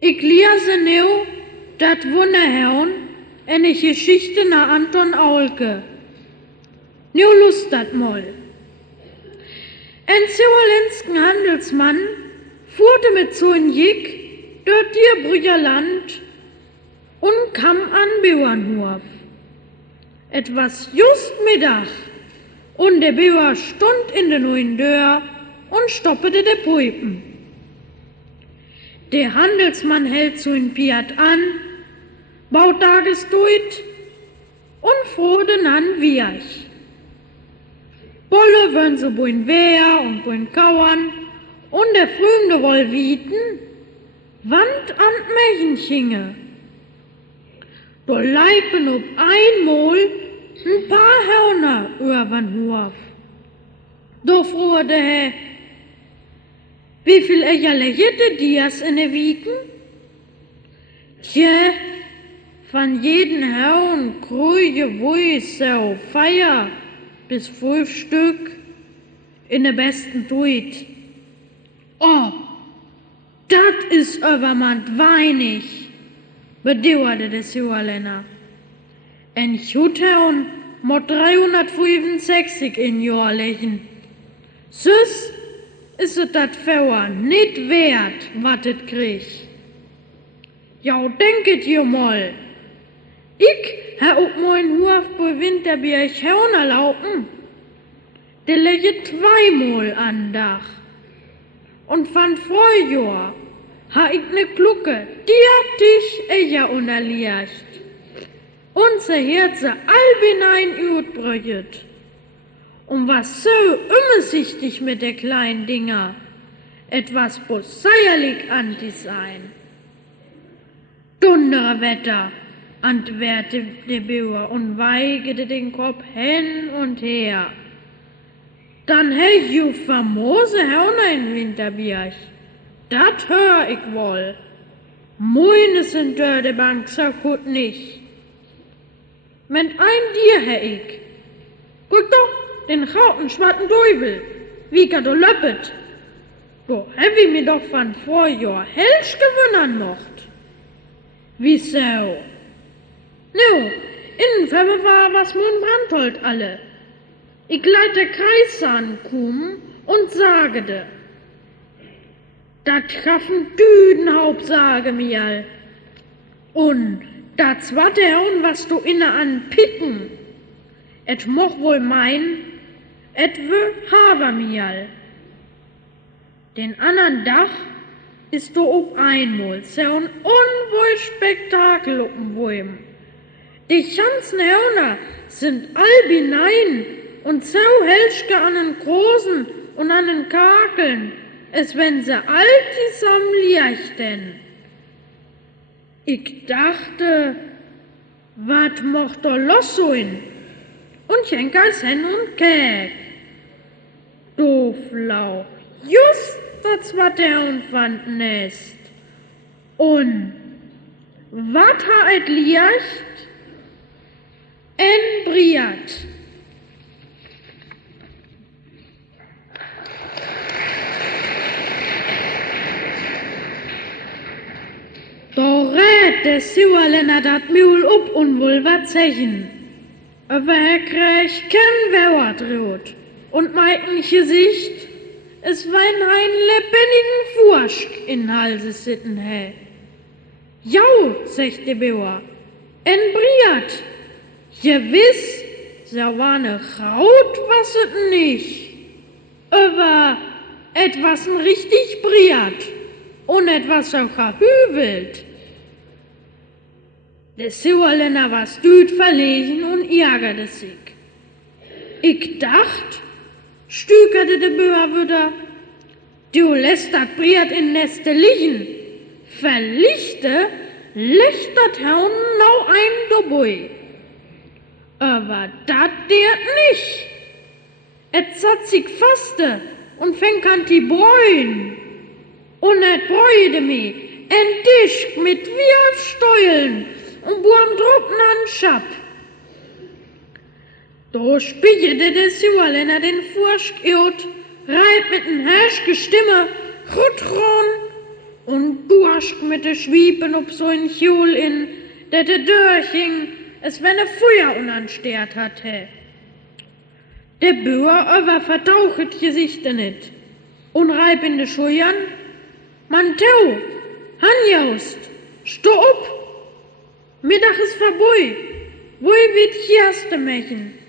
Ich lese nu dat Wunderherrn eine Geschichte nach Anton Aulke. Nu lust dat mal. Ein sauerländsken Handelsmann fuhrte mit so ein Jick durch die Brücherland und kam an Bauernhof. Etwas just Mittag und der Bauer stund in der neuen Tür und stoppete de Puipen. Der Handelsmann hält so ein Piat an, baut Tages durch und froden an Wiech. Bolle wollen so boin Wehr und boin Kauern und der Frühende woll wieten, wann an Mächen chinge. Do leipen ob einmal ein paar Hörner übern Hof. Do frohe der Herr, wie viel Echerle hätte dias in der Wieken? Tja, von jeden Herrn krüge so Feier bis 5 Stück in der besten Tuit. Oh, dat is übermand weinig, bedauerte der Sauerländer. Ein Jutherrn mod 365 in Jahr lechen. Süß ist es dat Fauer nicht wert, wat et krieg. Ja, denket ihr mal. Ich ha op mein Hof bei Winterberg Hörner laupen. Der lege 2-mal an Dach. Und von Vorjahr ha ich ne Glucke, die hat dich eher unterliegt. Unser Herze allbenein utbrüchet. Und was so unbesichtig mit der kleinen Dinger, etwas beseierlich an die sein. Dunderwetter, antwortete der Bauer und weigerte den Kopf hin und her. Dann hätt ju famose Hörner in Winterberg. Dat hör ich wohl. Moine sind dör de Bank so gut nicht. Mit ein Dier hä ich. Guck doch, den grauten schwarzen Teufel, wie ka do löppet. Do hab ich mir doch von Vorjahr helsch gewundern mocht. Wieso? Nu, innen war was mun Brandholt alle. Ich leite Kreis ankum und sagete, dat schaffen Düdenhaupt, sage mir. Und dat war der und was du inne an Picken. Et moch wohl mein, et wö Habermial. Den andern Dach ist du ob einmal so ein unwohl Spektakel up'n Bäum. Die ganzen Hörner sind allbenein und so helschke an den Großen und an den Kakeln, es wenn sie all zusammen liechten. Ich dachte, wat mocht da los sein? Und Chenkers hin und käk. Du Flauch, just das war der Unfanden ist. Und wat ha et liecht? Embriert. Da rät der Sauerländer dat Mühl up und will wat zechen. Aber er krieg kein Wehr droht. Und mein Gesicht, es war ein lebendigen Fursch in Halse sitten hä. Jau, sagt der Bauer, embriert. Gewiss, so war ne Kraut, was et nicht. Aber etwas richtig briert und etwas auch gehübelt. Der Sauerländer war stüd verlegen und ärgerte sich. Ich dacht, stückerte der Bauer wieder, du lässt dat Briert in Neste liegen. Verlichte, lächt dat Herrn nau ein dabei. Aber dat der nicht. Et satt sich faste und fängt an die Bräun. Und et bräude mi en Tisch mit Steulen und buam Drucken an Schab. Da spiegelte der Sauerländer den Fursch reibt mit en herrschke Stimme, Rutron Und Bursch mit de Schwiepen ob so ein Chul in, der de Dörching, es wenn Feuer unanstehrt hatte. Der Bauer aber vertauchet Gesichter nicht. Und reib in de Scheuern, man tau, Hanjaust, steh up. Mittag ist vorbei. Wo wird Gerste machen?